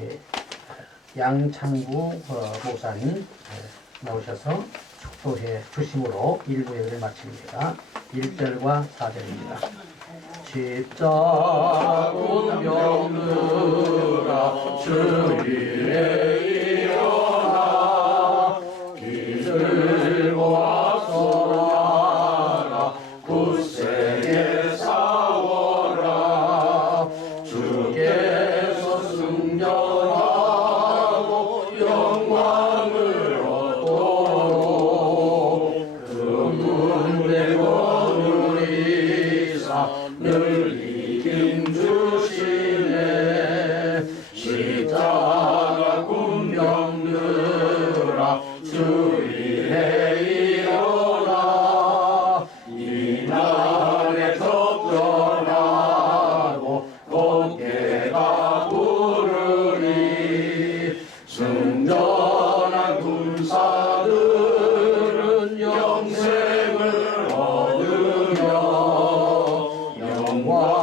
예, 양창구 어, 목사님 예, 나오셔서 축도해 주심으로 일부 예배를 마칩니다. 1절과 4절입니다. 십자군 병들아 주위 영광을 얻도록 금문의 거누리사 늘 이긴 주시네 십자가 꿈명느라 주의 와.